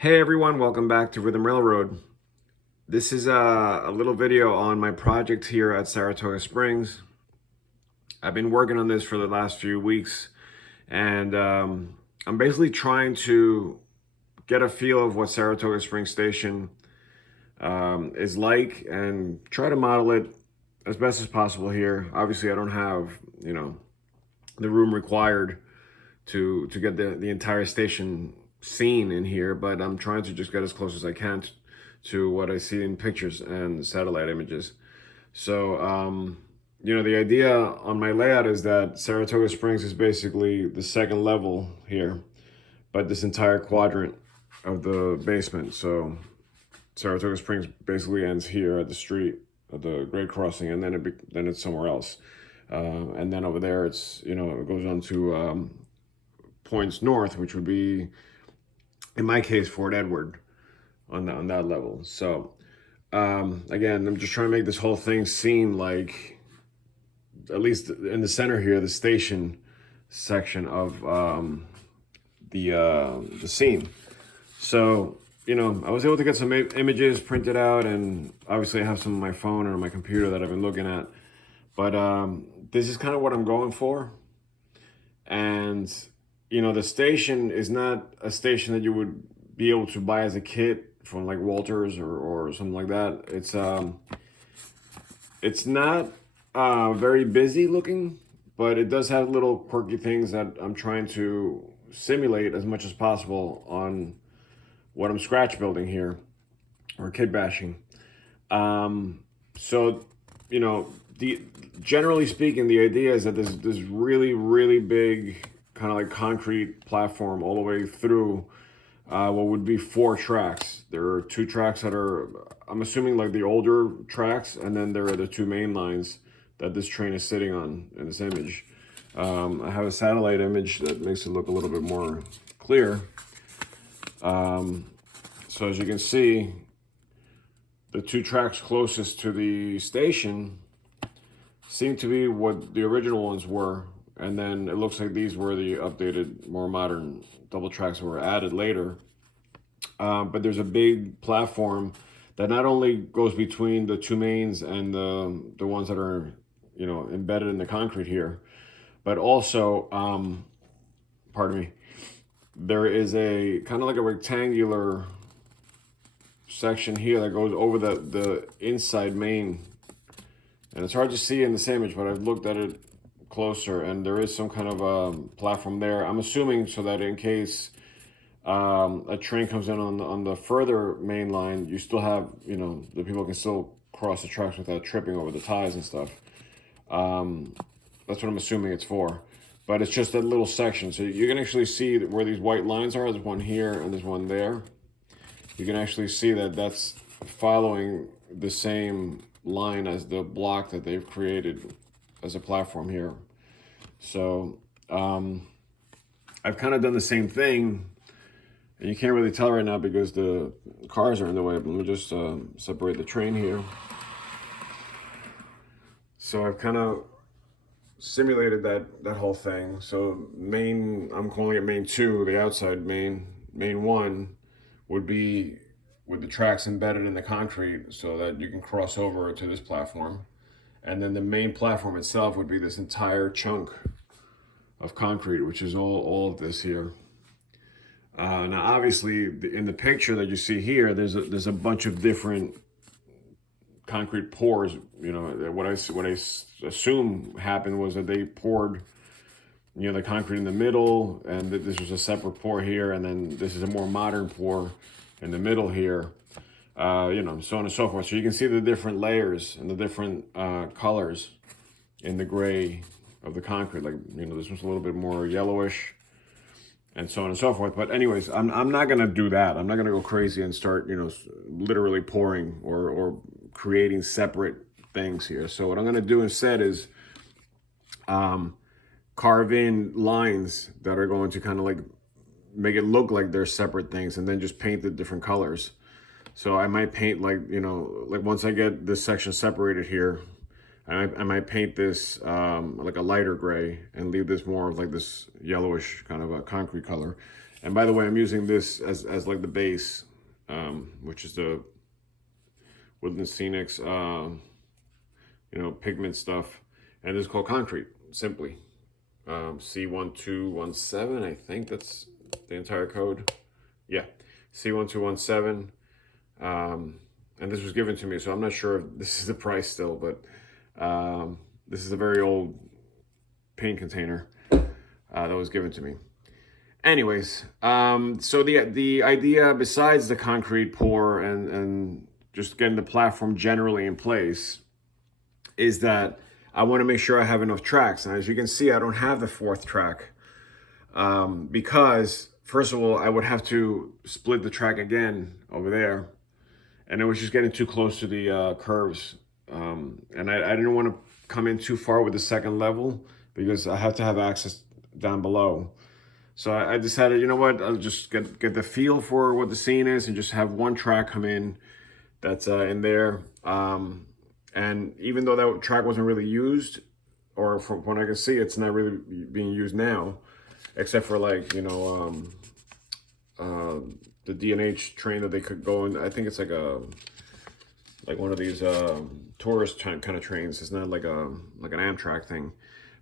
Hey everyone, welcome back to Rhythm Railroad. This is a little video on my project here at Saratoga Springs. I've been working on this for the last few weeks, and I'm basically trying to get a feel of what Saratoga Springs Station is like and try to model it as best as possible here. Obviously, I don't have, the room required to get the entire station scene in here, but I'm trying to just get as close as I can to what I see in pictures and satellite images. So, the idea on my layout is that Saratoga Springs is basically the second level here, but this entire quadrant of the basement. So Saratoga Springs basically ends here at the street, at the grade crossing, and then it's somewhere else. And then over there, it goes on to points north, which would be, in my case, Fort Edward on that level. So again, I'm just trying to make this whole thing seem like, at least in the center here, the station section of the scene. So I was able to get some images printed out, and obviously I have some on my phone or on my computer that I've been looking at. But this is kind of what I'm going for. And the station is not a station that you would be able to buy as a kit from like Walters or something like that. It's not very busy looking, but it does have little quirky things that I'm trying to simulate as much as possible on what I'm scratch building here or kit bashing. So, the generally speaking, the idea is that there's this really, really big kind of like concrete platform all the way through what would be 4 tracks. There are 2 tracks that are, I'm assuming, like the older tracks, and then there are the 2 main lines that this train is sitting on in this image. I have a satellite image that makes it look a little bit more clear. So as you can see, the 2 tracks closest to the station seem to be what the original ones were, and then it looks like these were the updated, more modern double tracks that were added later. But there's a big platform that not only goes between the 2 mains and the ones that are, embedded in the concrete here, but also, pardon me, there is a kind of like a rectangular section here that goes over the inside main. And it's hard to see in this image, but I've looked at it closer, and there is some kind of platform there. I'm assuming so that in case a train comes in on the further main line, you still have, the people can still cross the tracks without tripping over the ties and stuff. That's what I'm assuming it's for. But it's just a little section. So you can actually see where these white lines are. There's one here and there's one there. You can actually see that that's following the same line as the block that they've created as a platform here. So I've kind of done the same thing, and you can't really tell right now because the cars are in the way, but let me just separate the train here. So I've kind of simulated that whole thing. So I'm calling it main 2, the outside main 1 would be with the tracks embedded in the concrete so that you can cross over to this platform. And then the main platform itself would be this entire chunk of concrete, which is all of this here. Now, obviously, in the picture that you see here, there's a bunch of different concrete pours. What I assume happened was that they poured, the concrete in the middle, and that this was a separate pour here, and then this is a more modern pour in the middle here, so on and so forth. So you can see the different layers and the different colors in the gray of the concrete. Like, this was a little bit more yellowish, and so on and so forth. But anyways, I'm not gonna do that. I'm not gonna go crazy and start, literally pouring or creating separate things here. So what I'm gonna do instead is carve in lines that are going to kind of like make it look like they're separate things, and then just paint the different colors. So I might paint like once I get this section separated here, I might paint this like a lighter gray and leave this more of like this yellowish kind of a concrete color. And by the way, I'm using this as like the base, which is the Woodland Scenics, pigment stuff. And this is called concrete, simply. C1217, I think that's the entire code. Yeah, C1217. And this was given to me, so I'm not sure if this is the price still, but this is a very old paint container that was given to me. Anyways, so the idea, besides the concrete pour and just getting the platform generally in place, is that I want to make sure I have enough tracks. And as you can see, I don't have the 4th track because, first of all, I would have to split the track again over there, and it was just getting too close to the curves. And I didn't want to come in too far with the 2nd level because I have to have access down below. So I decided, you know what, I'll just get the feel for what the scene is and just have one track come in that's in there. And even though that track wasn't really used, or from what I can see, it's not really being used now, except for like, the D&H train that they could go in. I think it's like one of these tourist kind of trains. It's not like an Amtrak thing,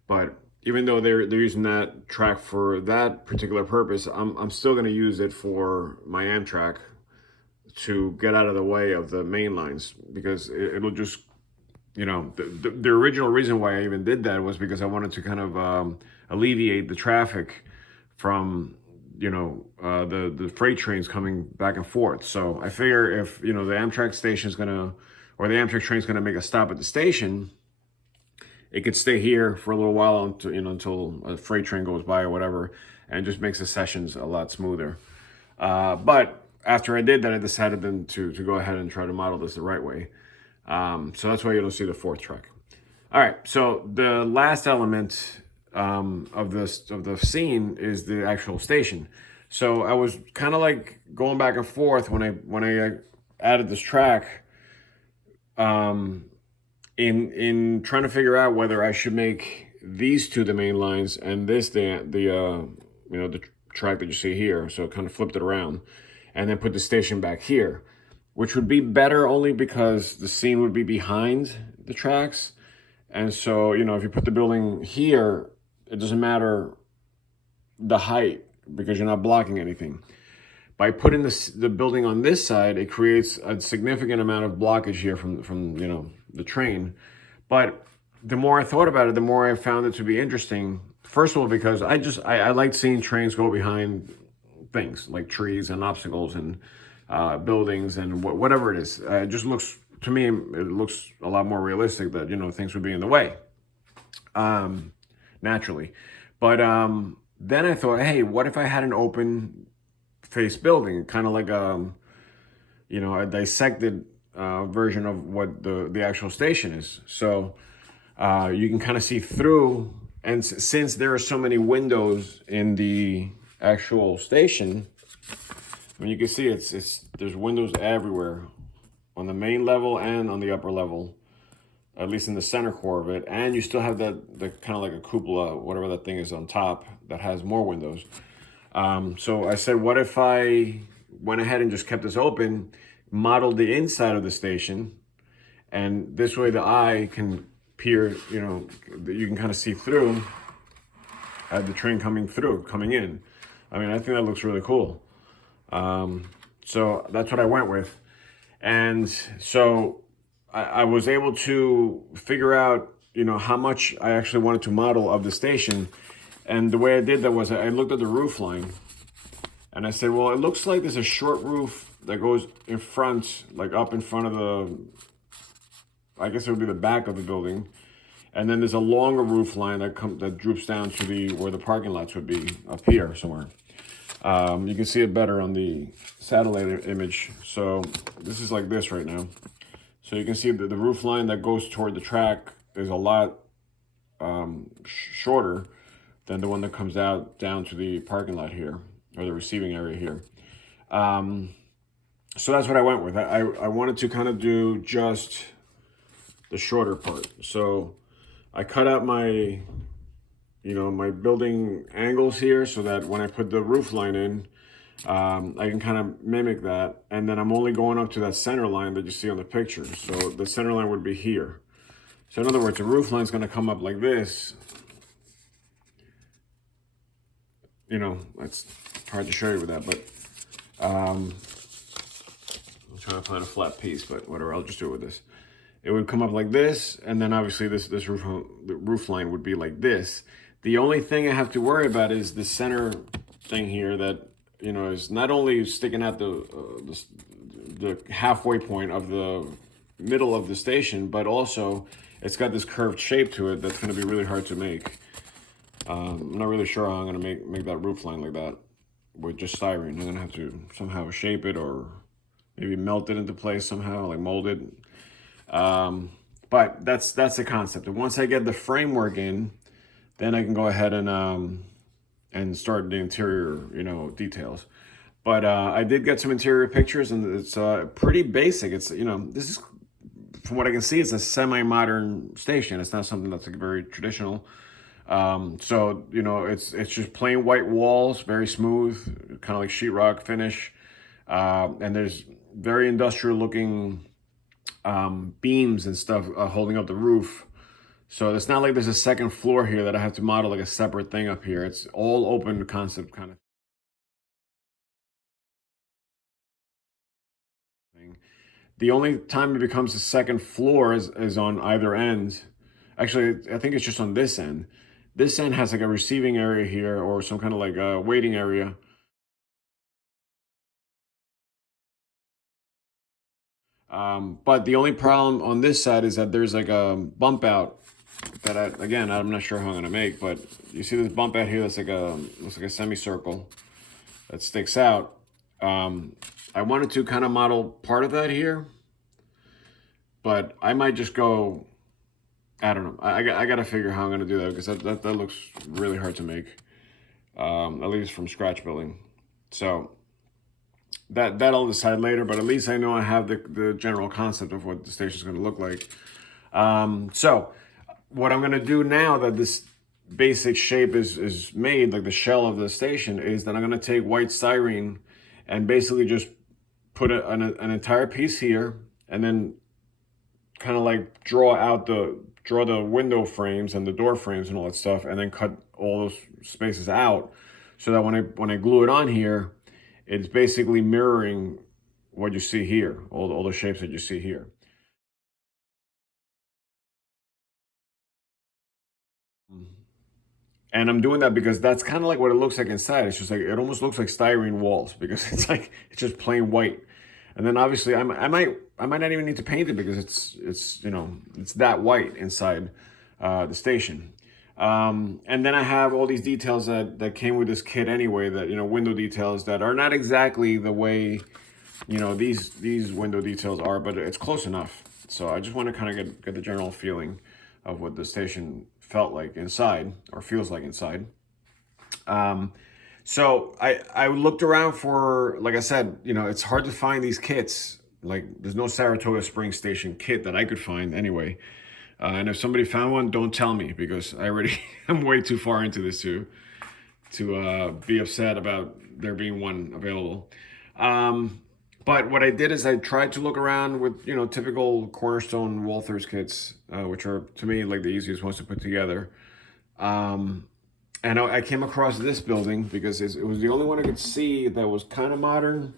but even though they're using that track for that particular purpose, I'm still going to use it for my Amtrak to get out of the way of the main lines, because it'll just, the original reason why I even did that was because I wanted to kind of alleviate the traffic from, the freight trains coming back and forth. So I figure if, the Amtrak station is the Amtrak train is going to make a stop at the station, it could stay here for a little while until a freight train goes by or whatever, and just makes the sessions a lot smoother. But after I did that, I decided then to go ahead and try to model this the right way. So that's why you don't see the 4th track. All right, so the last element of the scene is the actual station. So I was kind of like going back and forth when I added this track. In trying to figure out whether I should make these two the main lines and this the track that you see here. So kind of flipped it around and then put the station back here, which would be better only because the scene would be behind the tracks. And so, if you put the building here, it doesn't matter the height because you're not blocking anything. By putting the building on this side, it creates a significant amount of blockage here from the train. But the more I thought about it, the more I found it to be interesting. First of all, because I like seeing trains go behind things like trees and obstacles and buildings and whatever it is. It just looks, to me, it looks a lot more realistic that, things would be in the way, naturally. But then I thought, hey, what if I had an open face building, kind of like a dissected version of what the actual station is. So you can kind of see through, and since there are so many windows in the actual station, you can see there's windows everywhere on the main level and on the upper level, at least in the center core of it. And you still have the kind of like a cupola, whatever that thing is on top, that has more windows. So I said, what if I went ahead and just kept this open, modeled the inside of the station, and this way the eye can peer, you can kind of see through the train coming in. I mean, I think that looks really cool. So that's what I went with. And so I was able to figure out, how much I actually wanted to model of the station. And the way I did that was I looked at the roof line and I said, well, it looks like there's a short roof that goes in front, like up in front of I guess it would be the back of the building. And then there's a longer roof line that droops down to where the parking lots would be, up here somewhere. You can see it better on the satellite image. So this is like this right now. So you can see the roof line that goes toward the track is a lot shorter than the one that comes out down to the parking lot here, or the receiving area here. So that's what I went with. I wanted to kind of do just the shorter part. So I cut out my, my building angles here so that when I put the roof line in, I can kind of mimic that. And then I'm only going up to that center line that you see on the picture. So the center line would be here. So in other words, the roof line is going to come up like this. It's hard to show you with that, but I'm trying to find a flat piece, but whatever, I'll just do it with this. It would come up like this, and then obviously the roof line would be like this. The only thing I have to worry about is the center thing here that is not only sticking out the halfway point of the middle of the station, but also it's got this curved shape to it that's going to be really hard to make. I'm not really sure how I'm going to make that roof line like that with just styrene. I'm going to have to somehow shape it or maybe melt it into place somehow, like mold it. But that's the concept. And once I get the framework in, then I can go ahead and start the interior, details. But I did get some interior pictures, and it's pretty basic. It's this is, from what I can see, it's a semi-modern station. It's not something that's like very traditional. So it's just plain white walls, very smooth, kind of like sheetrock finish, and there's very industrial looking beams and stuff holding up the roof. So it's not like there's a second floor here that I have to model like a separate thing up here. It's all open concept kind of thing. The only time it becomes a second floor is on either end. Actually, I think it's just on this end. This end has like a receiving area here or some kind of like a waiting area. But the only problem on this side is that there's like a bump out that I'm not sure how I'm gonna make, but you see this bump out here that's like looks like a semicircle that sticks out. I wanted to kind of model part of that here, but I might just go, I don't know. I got to figure how I'm gonna do that because that looks really hard to make, at least from scratch building. So that I'll decide later, but at least I know I have the general concept of what the station is going to look like. So what I'm going to do now that this basic shape is made, like the shell of the station, is that I'm going to take white styrene and basically just put an entire piece here, and then kind of like draw the window frames and the door frames and all that stuff, and then cut all those spaces out so that when I glue it on here, it's basically mirroring what you see here, all the shapes that you see here. And I'm doing that because that's kind of like what it looks like inside. It's just like, it almost looks like styrene walls because it's just plain white. And then obviously I might not even need to paint it because it's that white inside the station. And then I have all these details that came with this kit anyway, that, window details that are not exactly the way, these window details are, but it's close enough. So I just want to kind of get the general feeling of what the station felt like inside, or feels like inside. So I looked around for, like I said, it's hard to find these kits. Like, there's no Saratoga Springs Station kit that I could find anyway. And if somebody found one, don't tell me, because I already am way too far into this to be upset about there being one available. But what I did is I tried to look around with, typical Cornerstone Walthers kits, which are, to me, like the easiest ones to put together. And I came across this building because it was the only one I could see that was kind of modern.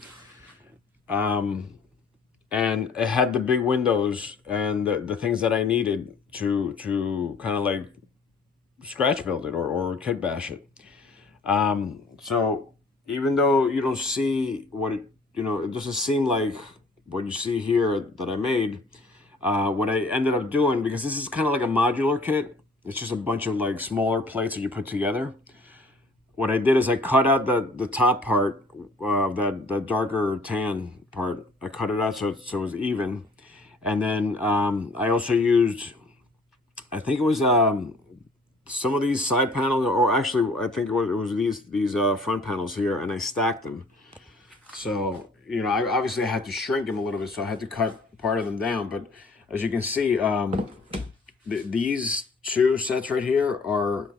And it had the big windows and the things that I needed to kind of like scratch build it or kit bash it. So even though you don't see what it doesn't seem like what you see here that I made, what I ended up doing, because this is kind of like a modular kit, it's just a bunch of like smaller plates that you put together. What I did is I cut out the top part of that darker tan part. I cut it out so it was even. And then I also used, I think it was some of these side panels, or actually I think it was these front panels here, and I stacked them. So, I obviously had to shrink them a little bit, so I had to cut part of them down. But as you can see, these two sets right here are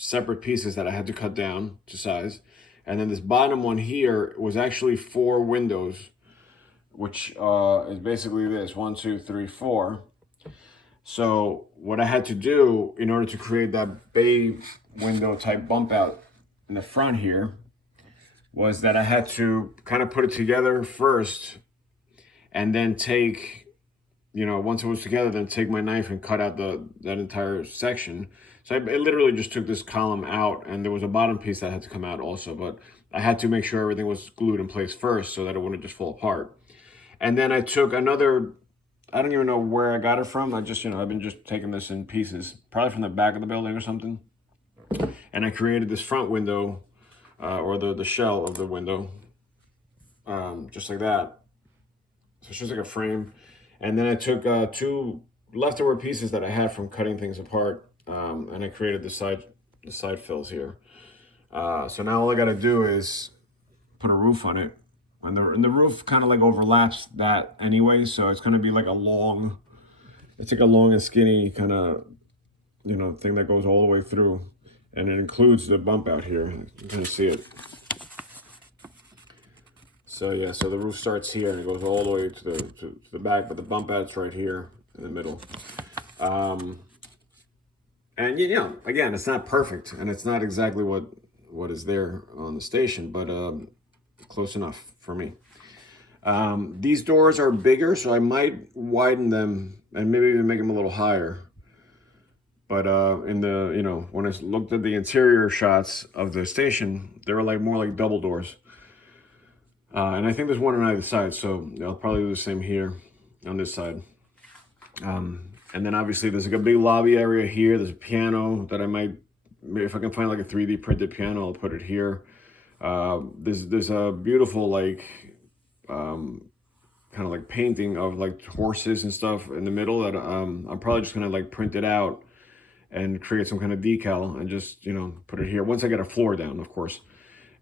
separate pieces that I had to cut down to size. And then this bottom one here was actually 4 windows, which is basically this, 1, 2, 3, 4. So what I had to do in order to create that bay window type bump out in the front here was that I had to kind of put it together first, and then take, once it was together, then take my knife and cut out that entire section. So I literally just took this column out, and there was a bottom piece that had to come out also, but I had to make sure everything was glued in place first so that it wouldn't just fall apart. And then I took another, I don't even know where I got it from. I just, I've been just taking this in pieces, probably from the back of the building or something. And I created this front window, or the shell of the window, just like that. So it's just like a frame. And then I took 2 leftover pieces that I had from cutting things apart, and I created the side fills here. So now all I got to do is put a roof on it, and the roof kind of like overlaps that anyway. So it's going to be like it's like a long and skinny kind of thing that goes all the way through, and it includes the bump out here. You can see it. So yeah, so the roof starts here and it goes all the way to the back, but the bump out's right here in the middle. And again, it's not perfect, and it's not exactly what is there on the station, but close enough for me. These doors are bigger, so I might widen them and maybe even make them a little higher. But in the, when I looked at the interior shots of the station, they were like more like double doors. And I think there's one on either side, so I'll probably do the same here on this side. And then obviously there's like a big lobby area here. There's a piano that I might, maybe if I can find like a 3D printed piano, I'll put it here. There's a beautiful kind of like painting of like horses and stuff in the middle that I'm probably just gonna like print it out and create some kind of decal and just put it here. Once I get a floor down, of course,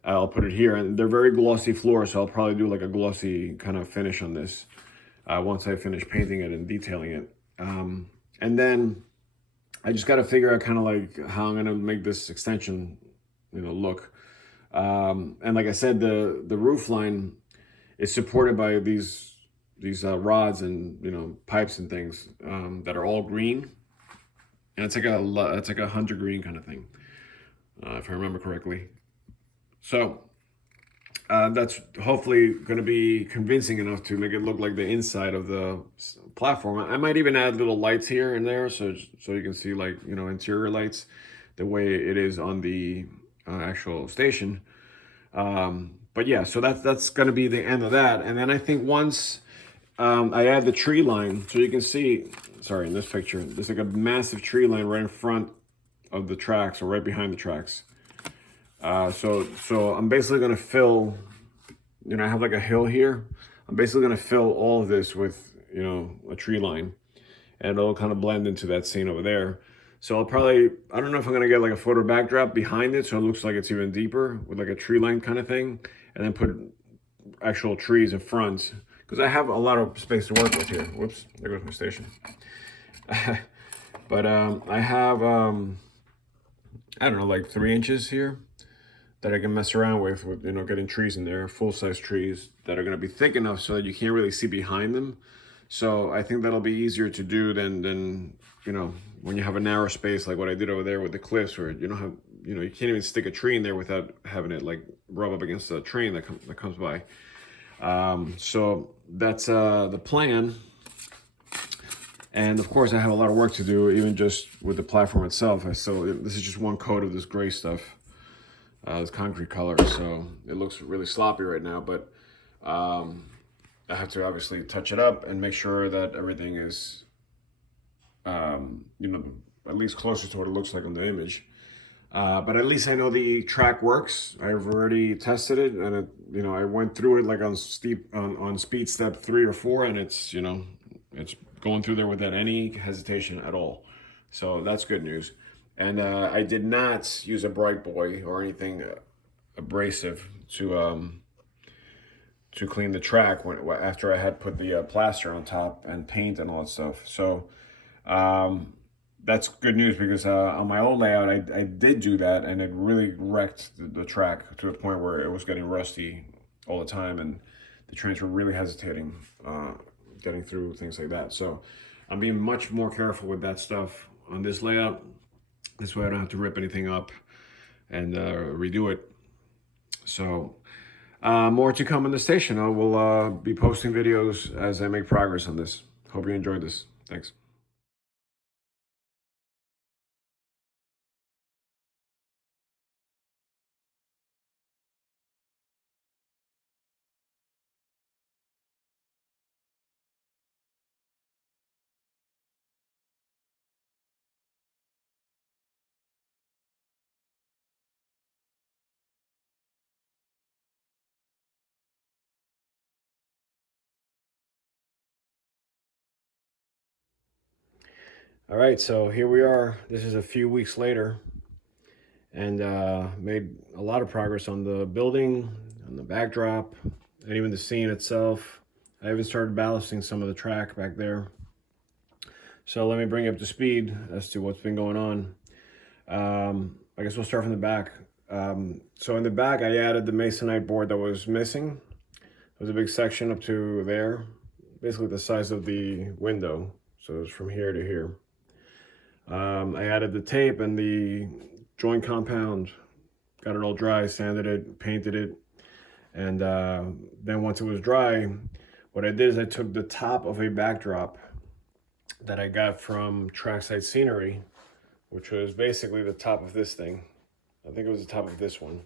I'll put it here. And they're very glossy floors, so I'll probably do like a glossy kind of finish on this once I finish painting it and detailing it. And then I just got to figure out kind of like how I'm gonna make this extension look. And like I said, the roof line is supported by these rods and pipes and things that are all green, and it's like a hunter green kind of thing, if I remember correctly. So that's hopefully going to be convincing enough to make it look like the inside of the platform. I might even add little lights here and there, so you can see like interior lights the way it is on the actual station. But yeah, so that's going to be the end of that. And then I think once I add the tree line, so you can see, sorry, in this picture, there's like a massive tree line right in front of the tracks, or right behind the tracks. So I'm basically going to fill, I have like a hill here. I'm basically going to fill all of this with, a tree line, and it'll kind of blend into that scene over there. So I'll probably, I don't know if I'm going to get like a photo backdrop behind it, so it looks like it's even deeper with like a tree line kind of thing, and then put actual trees in front, because I have a lot of space to work with here. Whoops, there goes my station. But I have, I don't know, like 3 inches here that I can mess around with getting trees in there, full-size trees that are going to be thick enough so that you can't really see behind them. So I think that'll be easier to do than when you have a narrow space like what I did over there with the cliffs, where you don't have, you can't even stick a tree in there without having it like rub up against a train that comes by. So that's the plan. And of course I have a lot of work to do, even just with the platform itself. This is just one coat of this gray stuff, this concrete color, so it looks really sloppy right now, but I have to obviously touch it up and make sure that everything is at least closer to what it looks like on the image. But at least I know the track works. I've already tested it, and I went through it like on speed step 3 or 4, and it's going through there without any hesitation at all. So that's good news. And I did not use a Bright Boy or anything abrasive to clean the track after I had put the plaster on top and paint and all that stuff. So that's good news because on my old layout, I did do that, and it really wrecked the track to the point where it was getting rusty all the time, and the trains were really hesitating getting through things like that. So I'm being much more careful with that stuff on this layout. This way I don't have to rip anything up and redo it. So more to come on the station. I will be posting videos as I make progress on this. Hope you enjoyed this. Thanks. All right, so here we are. This is a few weeks later, and made a lot of progress on the building, on the backdrop, and even the scene itself. I even started ballasting some of the track back there. So let me bring you up to speed as to what's been going on. I guess we'll start from the back. So in the back, I added the masonite board that was missing. It was a big section up to there, basically the size of the window. So it's from here to here. I added the tape and the joint compound, got it all dry, sanded it, painted it. And then once it was dry, what I did is I took the top of a backdrop that I got from Trackside Scenery, which was basically the top of this thing. I think it was the top of this one.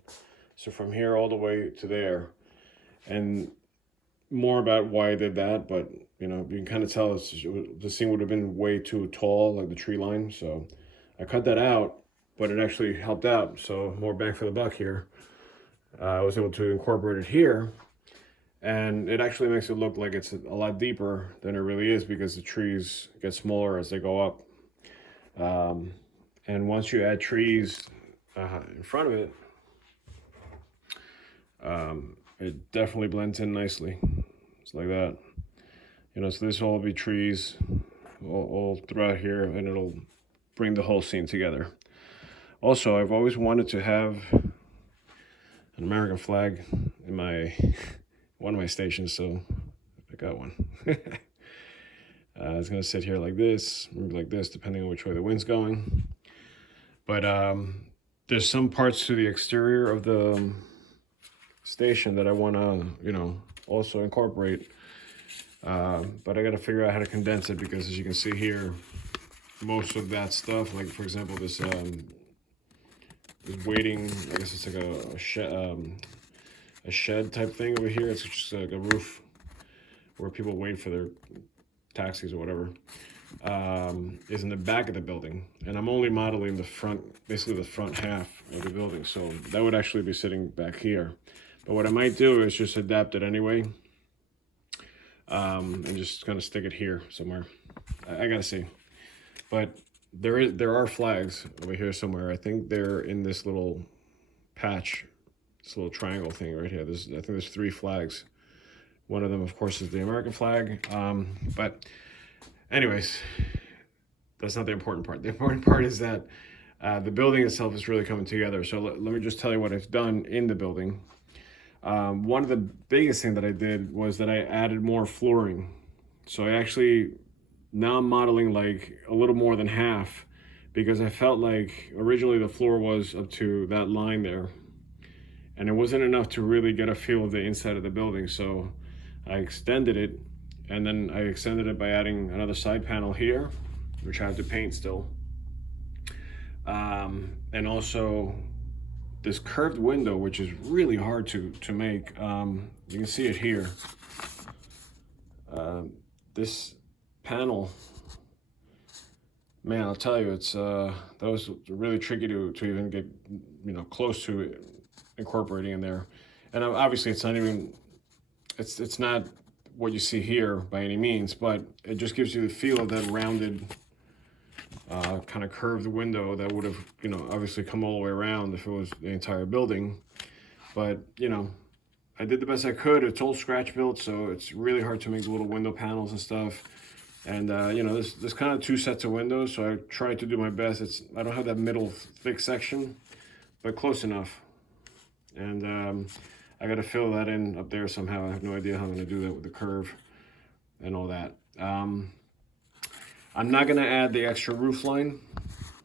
So from here all the way to there. And more about why I did that, but you know, you can kind of tell the scene would have been way too tall, like the tree line. So I cut that out, but it actually helped out. So more bang for the buck here. I was able to incorporate it here, and it actually makes it look like it's a lot deeper than it really is because the trees get smaller as they go up. And once you add trees in front of it, it definitely blends in nicely. It's like that. You know, so this will all be trees all throughout here, and it'll bring the whole scene together. Also, I've always wanted to have an American flag in one of my stations, so I got one. It's gonna sit here like this, maybe like this, depending on which way the wind's going. But there's some parts to the exterior of the station that I want to, you know, also incorporate. But I got to figure out how to condense it because, as you can see here, most of that stuff, like for example, this waiting, I guess it's like a shed type thing over here. It's just like a roof where people wait for their taxis or whatever. Is in the back of the building, and I'm only modeling the front, basically the front half of the building. So that would actually be sitting back here. But what I might do is just adapt it anyway, and just kind of stick it here somewhere. I gotta see. But there are flags over here somewhere. I think they're in this little patch, this little triangle thing right here. I think there's 3 flags. One of them, of course, is the American flag. But anyways, that's not the important part. The important part is that the building itself is really coming together. So let me just tell you what I've done in the building. One of the biggest thing that I did was that I added more flooring. So I actually, now I'm modeling like a little more than half, because I felt like originally the floor was up to that line there, and it wasn't enough to really get a feel of the inside of the building. So I extended it, and then I extended it by adding another side panel here, which I have to paint still. And also this curved window, which is really hard to make. You can see it here. This panel, man, I'll tell you, it's that was really tricky to even get, you know, close to it, incorporating in there. And obviously it's not even, it's not what you see here by any means, but it just gives you the feel of that rounded kind of curved window that would have, you know, obviously come all the way around if it was the entire building. But, you know, I did the best I could. It's all scratch built, so it's really hard to make the little window panels and stuff. And you know, there's kind of two sets of windows, so I tried to do my best. I don't have that middle thick section, but close enough. And I got to fill that in up there somehow. I have no idea how I'm going to do that with the curve and all that. I'm not going to add the extra roof line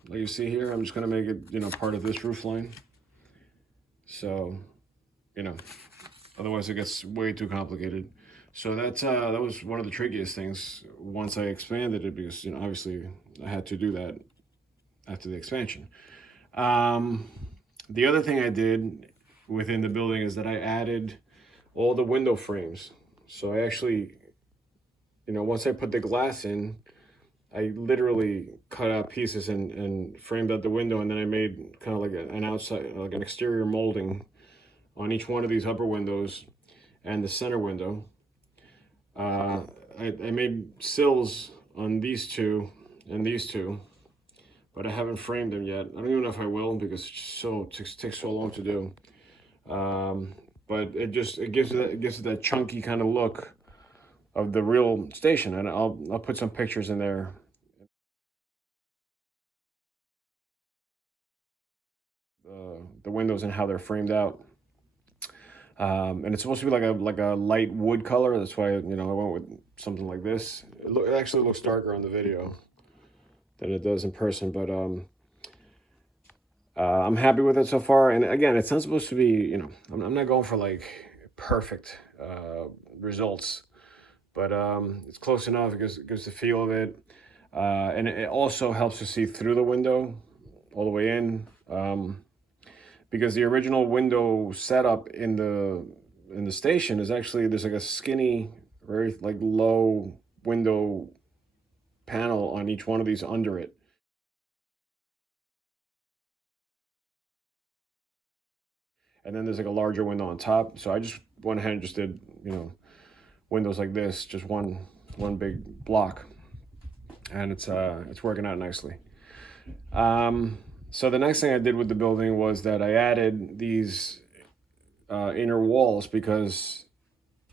like you see here. I'm just going to make it, you know, part of this roof line. So, you know, otherwise it gets way too complicated. So that was one of the trickiest things once I expanded it, because, you know, obviously I had to do that after the expansion. The other thing I did within the building is that I added all the window frames. So I actually, you know, once I put the glass in, I literally cut out pieces and framed out the window, and then I made kind of like an outside, like an exterior molding on each one of these upper windows and the center window. I made sills on these two and these two, but I haven't framed them yet. I don't even know if I will, because it takes so long to do. But it gives it that chunky kind of look of the real station, and I'll put some pictures in there. The windows and how they're framed out. And it's supposed to be like a light wood color. That's why, you know, I went with something like this. It actually looks darker on the video than it does in person, but I'm happy with it so far. And again, it's not supposed to be, you know, I'm not going for like perfect results, but it's close enough. It gives the feel of it, and it also helps to see through the window all the way in. Because the original window setup in the station is actually, there's like a skinny, very like low window panel on each one of these under it. And then there's like a larger window on top. So I just went ahead and just did, you know, windows like this, just one big block, and it's working out nicely. So the next thing I did with the building was that I added these inner walls, because,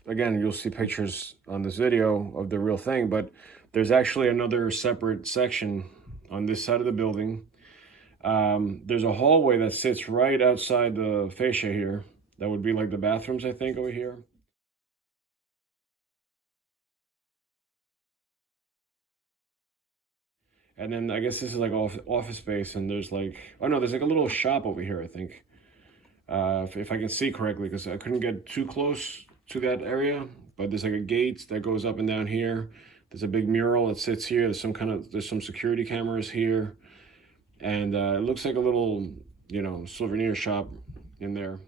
again, you'll see pictures on this video of the real thing, but there's actually another separate section on this side of the building. There's a hallway that sits right outside the fascia here. That would be like the bathrooms, I think, over here. And then I guess this is like office space, and there's like, oh no, there's like a little shop over here, I think. If I can see correctly, because I couldn't get too close to that area, but there's like a gate that goes up and down here. There's a big mural that sits here. There's some security cameras here, and it looks like a little, you know, souvenir shop in there.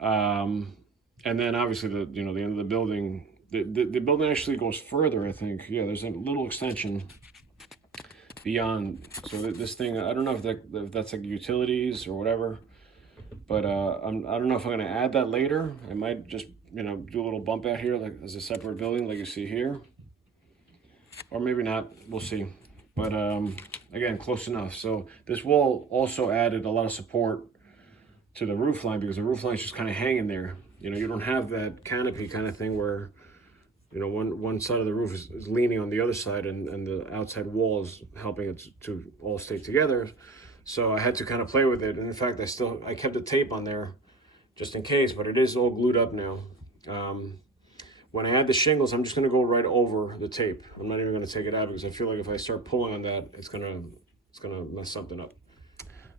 And then obviously the end of the building, the building actually goes further, I think. Yeah, there's a little extension beyond. So this thing, I don't know if that's like utilities or whatever, but I don't know if I'm gonna add that later. I might just, you know, do a little bump out here, like as a separate building, like you see here, or maybe not. We'll see. But again, close enough. So this wall also added a lot of support to the roof line, because the roof line is just kind of hanging there. You know, you don't have that canopy kind of thing where, you know, one side of the roof is leaning on the other side, and the outside wall is helping it to all stay together. So I had to kind of play with it. And in fact, I kept the tape on there just in case, but it is all glued up now. When I add the shingles, I'm just going to go right over the tape. I'm not even going to take it out, because I feel like if I start pulling on that, it's gonna mess something up.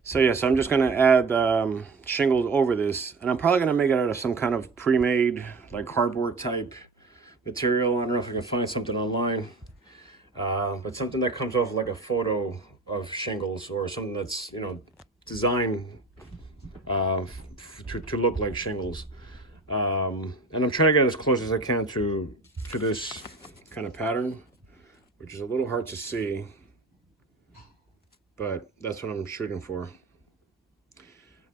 So yes, I'm just going to add shingles over this, and I'm probably going to make it out of some kind of pre-made, like cardboard type material. I don't know if I can find something online, but something that comes off like a photo of shingles, or something that's, you know, designed to look like shingles. And I'm trying to get as close as I can to this kind of pattern, which is a little hard to see, but that's what I'm shooting for.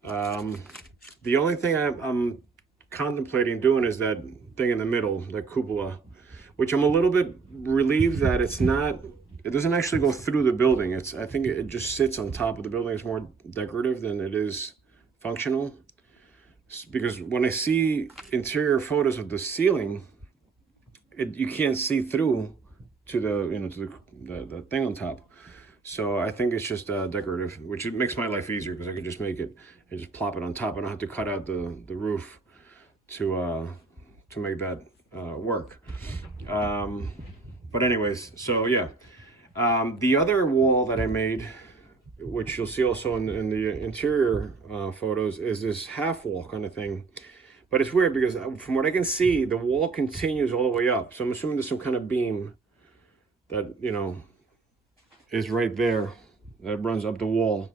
The only thing I'm contemplating doing is that thing in the middle, the cupola, which I'm a little bit relieved that it doesn't actually go through the building. I think it just sits on top of the building. It's more decorative than it is functional. because when I see interior photos of the ceiling, you can't see through to the thing on top. So I think it's just decorative, which it makes my life easier because I could just make it and just plop it on top. I don't have to cut out the roof to make that work. But anyways, so yeah. The other wall that I made, which you'll see also in the interior photos, is this half wall kind of thing. But it's weird because from what I can see, the wall continues all the way up. So I'm assuming there's some kind of beam that, is right there that runs up the wall.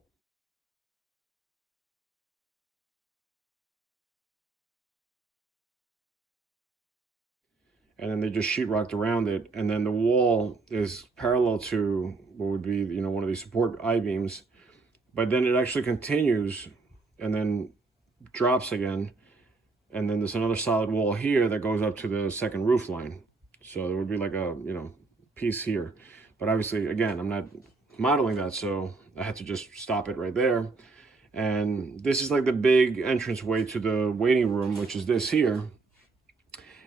And then they just sheetrocked around it. And then the wall is parallel to what would be, one of these support I-beams. But then it actually continues and then drops again. And then there's another solid wall here that goes up to the second roof line. So there would be like a, piece here. But obviously, again, I'm not modeling that, so I had to just stop it right there. And this is like the big entranceway to the waiting room, which is this here.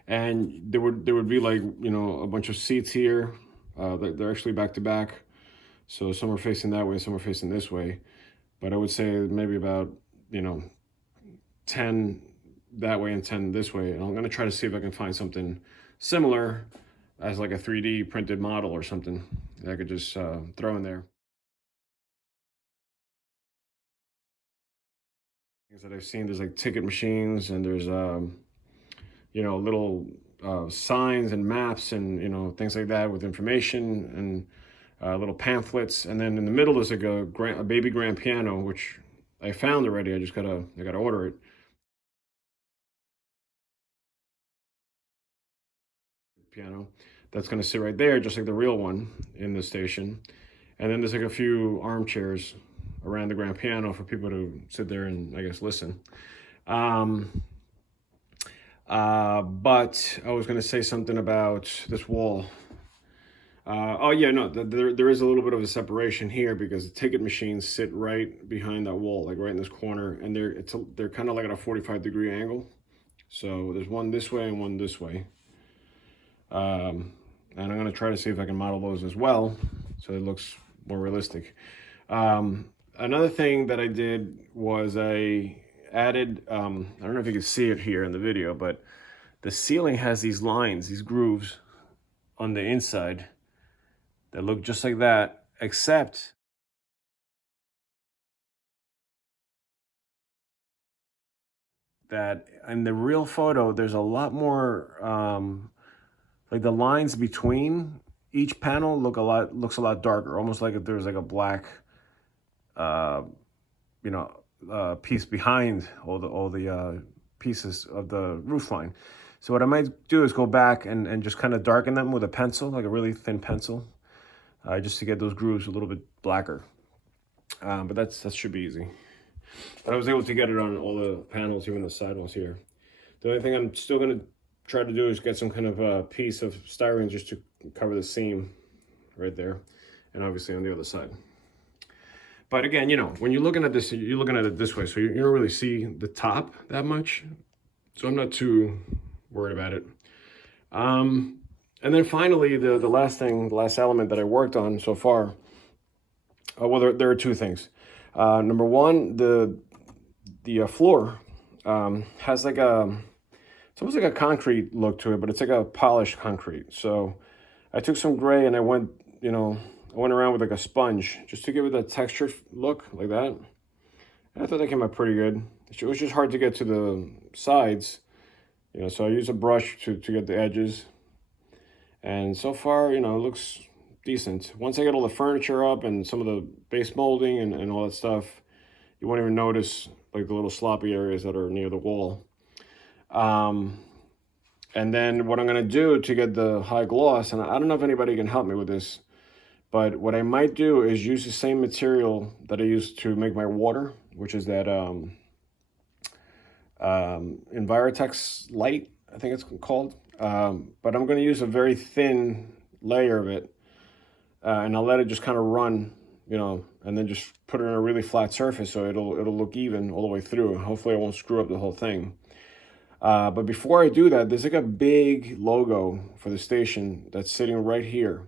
And there would be like, a bunch of seats here. They're actually back to back. So some are facing that way, some are facing this way. But I would say maybe about, 10 that way and 10 this way. And I'm gonna try to see if I can find something similar as like a 3D printed model or something that I could just throw in there. Things that I've seen, there's like ticket machines and there's, little signs and maps and, things like that with information and little pamphlets. And then in the middle there's like a baby grand piano, which I found already. I gotta order it. Piano that's going to sit right there, just like the real one in the station. And then there's like a few armchairs around the grand piano for people to sit there and, I guess, listen. But I was going to say something about this wall. Oh yeah, no, there is a little bit of a separation here because the ticket machines sit right behind that wall, like right in this corner, and they're kind of like at a 45-degree angle. So there's one this way and one this way. And I'm going to try to see if I can model those as well so it looks more realistic. Another thing that I did was I added, I don't know if you can see it here in the video, but the ceiling has these lines, these grooves on the inside that look just like that, except that in the real photo, there's a lot more, like the lines between each panel looks a lot darker, almost like if there's like a black, piece behind all the pieces of the roof line. So what I might do is go back and just kind of darken them with a pencil, like a really thin pencil, just to get those grooves a little bit blacker. But that should be easy. But I was able to get it on all the panels, even the side ones here. The only thing I'm still gonna try to do is get some kind of a piece of styrene just to cover the seam right there, and obviously on the other side. But again, when you're looking at this, you're looking at it this way, so you don't really see the top that much. So I'm not too worried about it. And then finally, the last element that I worked on so far, well, there are two things. Number one, the floor has like it's almost like a concrete look to it, but it's like a polished concrete. So I took some gray and I went around with like a sponge just to give it that textured look like that. And I thought that came out pretty good. It was just hard to get to the sides, so I used a brush to get the edges. And so far, it looks decent. Once I get all the furniture up and some of the base molding and all that stuff, you won't even notice like the little sloppy areas that are near the wall. And then what I'm going to do to get the high gloss, and I don't know if anybody can help me with this, but what I might do is use the same material that I used to make my water, which is that Envirotex Light, I think it's called. But I'm going to use a very thin layer of it, and I'll let it just kind of run you know, and then just put it on a really flat surface so it'll look even all the way through. Hopefully I won't screw up the whole thing. But before I do that, there's like a big logo for the station that's sitting right here,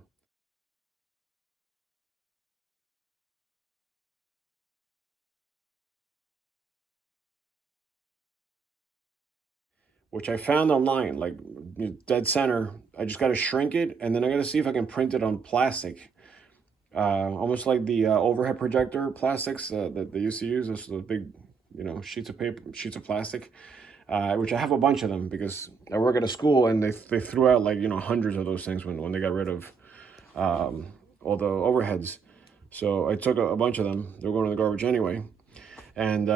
which I found online, like dead center. I just got to shrink it, and then I got to see if I can print it on plastic, almost like the overhead projector plastics that they used to use. Those big, you know, sheets of paper, sheets of plastic, which I have a bunch of them because I work at a school, and they threw out, like, you know, hundreds of those things when they got rid of all the overheads. So I took a bunch of them. They were going to the garbage anyway, and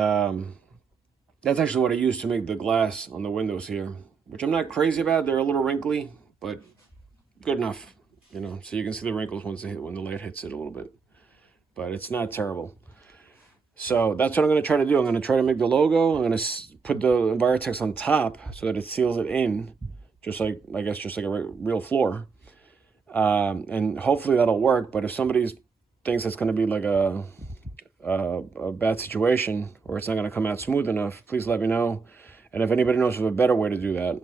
that's actually what I used to make the glass on the windows here, which I'm not crazy about. They're a little wrinkly, but good enough, you know, so you can see the wrinkles when the light hits it a little bit, but it's not terrible. So that's what I'm going to try to do. I'm going to try to make the logo. I'm going to put the Envirotex on top so that it seals it in, just like, I guess, just like a real floor. And hopefully that'll work. But if somebody thinks it's going to be like a bad situation, or it's not going to come out smooth enough, please let me know. And if anybody knows of a better way to do that,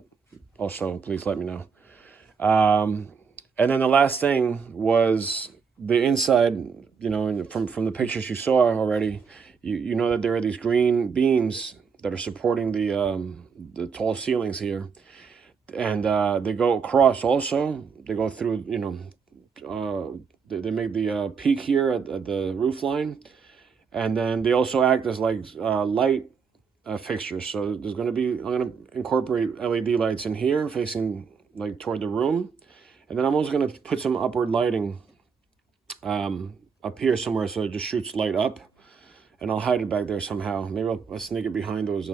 also please let me know. And then the last thing was the inside. You know, from the pictures you saw already, you know that there are these green beams that are supporting the tall ceilings here, and they go across also. They go through, you know, they make the peak here at the roof line, and then they also act as like light fixtures. So there's going to be, I'm going to incorporate LED lights in here facing like toward the room, and then I'm also going to put some upward lighting up here somewhere so it just shoots light up, and I'll hide it back there somehow. Maybe I'll sneak it behind those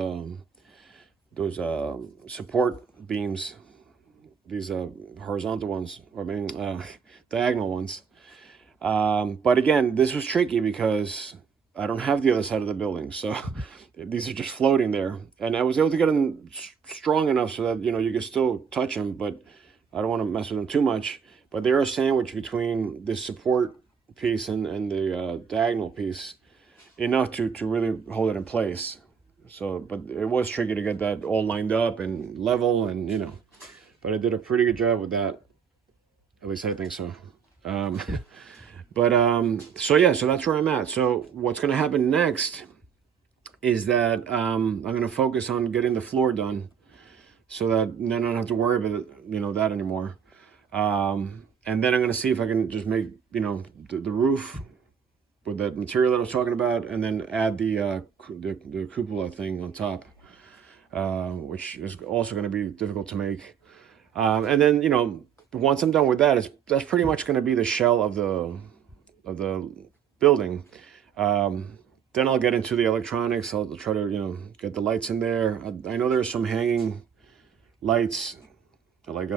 support beams, these horizontal ones, or I mean diagonal ones. But again, this was tricky because I don't have the other side of the building, so these are just floating there. And I was able to get them strong enough so that, you know, you can still touch them, but I don't want to mess with them too much. But they're a sandwich between this support piece and the diagonal piece, enough to really hold it in place. So, but it was tricky to get that all lined up and level, and, you know, but I did a pretty good job with that. At least I think so. So yeah, so that's where I'm at. So what's going to happen next is that I'm going to focus on getting the floor done, so that then I don't have to worry about it, you know, that anymore. And then I'm going to see if I can just make, you know, the roof with that material that I was talking about, and then add the cupola thing on top, which is also going to be difficult to make. And then, you know, once I'm done with that, that's pretty much going to be the shell of the building. Then I'll get into the electronics. I'll try to, you know, get the lights in there. I know there's some hanging lights, like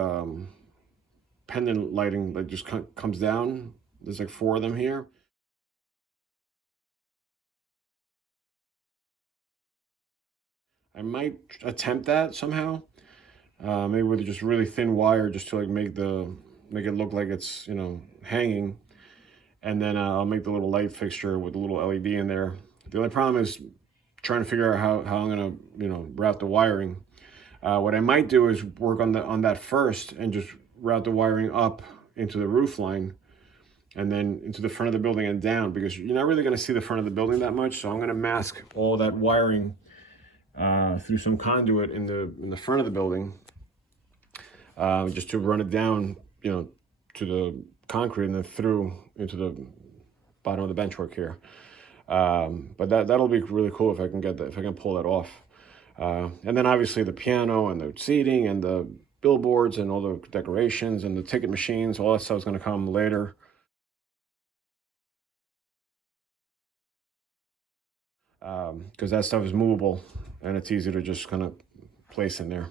pendant lighting that just comes down. There's like 4 of them here. I might attempt that somehow. Maybe with just really thin wire, just to like make it look like it's, you know, hanging. And then I'll make the little light fixture with a little LED in there. The only problem is trying to figure out how I'm gonna, you know, route the wiring. What I might do is work on that first, and just route the wiring up into the roof line, and then into the front of the building and down, because you're not really going to see the front of the building that much. So I'm going to mask all that wiring through some conduit in the front of the building, just to run it down, you know, to the concrete, and then through into the bottom of the benchwork here. But that'll be really cool if I can get that, if I can pull that off. And then obviously the piano and the seating and the billboards and all the decorations and the ticket machines, all that stuff is going to come later. Because that stuff is movable, and it's easy to just kind of place in there.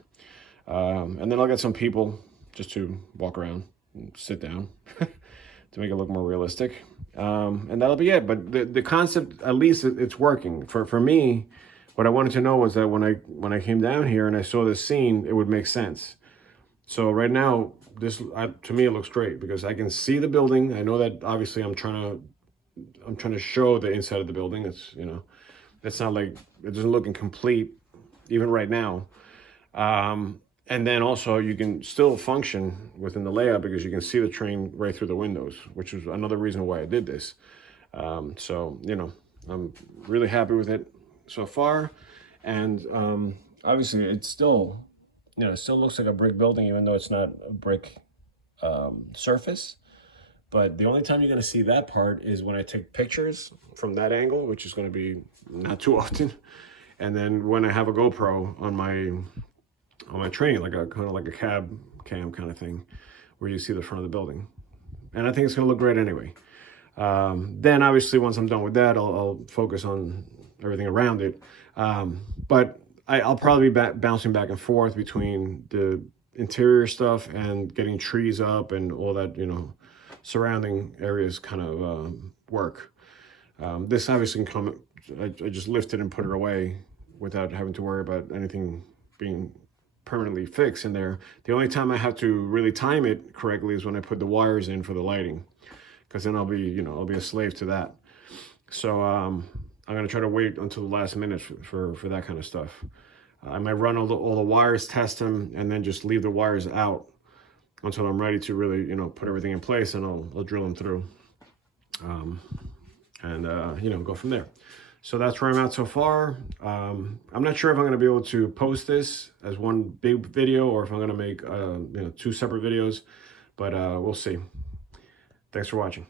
And then I'll get some people just to walk around and sit down to make it look more realistic. And that'll be it. But the concept, at least it's working. For me, what I wanted to know was that when I came down here and I saw this scene, it would make sense. So right now, to me, it looks great because I can see the building. I know that obviously I'm trying to I'm trying to show the inside of the building. It's, you know, it's not like, it doesn't look incomplete even right now. And then also you can still function within the layout because you can see the train right through the windows, which is another reason why I did this. So, you know, I'm really happy with it so far. And obviously it's still, you know, it still looks like a brick building, even though it's not a brick surface. But the only time you're going to see that part is when I take pictures from that angle, which is going to be not too often. And then when I have a GoPro on my train, like a kind of like a cab cam kind of thing, where you see the front of the building. And I think it's going to look great anyway. Then obviously once I'm done with that, I'll focus on everything around it. But I'll probably be bouncing back and forth between the interior stuff and getting trees up and all that, you know, surrounding areas kind of work. This obviously can come, I just lift it and put it away without having to worry about anything being permanently fixed in there. The only time I have to really time it correctly is when I put the wires in for the lighting, because then I'll be, you know, I'll be a slave to that. So I'm gonna try to wait until the last minute for that kind of stuff. I might run all the wires, test them, and then just leave the wires out until I'm ready to really, you know, put everything in place, and I'll drill them through, you know, go from there. So that's where I'm at so far. I'm not sure if I'm going to be able to post this as one big video or if I'm going to make, you know, 2 separate videos, but we'll see. Thanks for watching.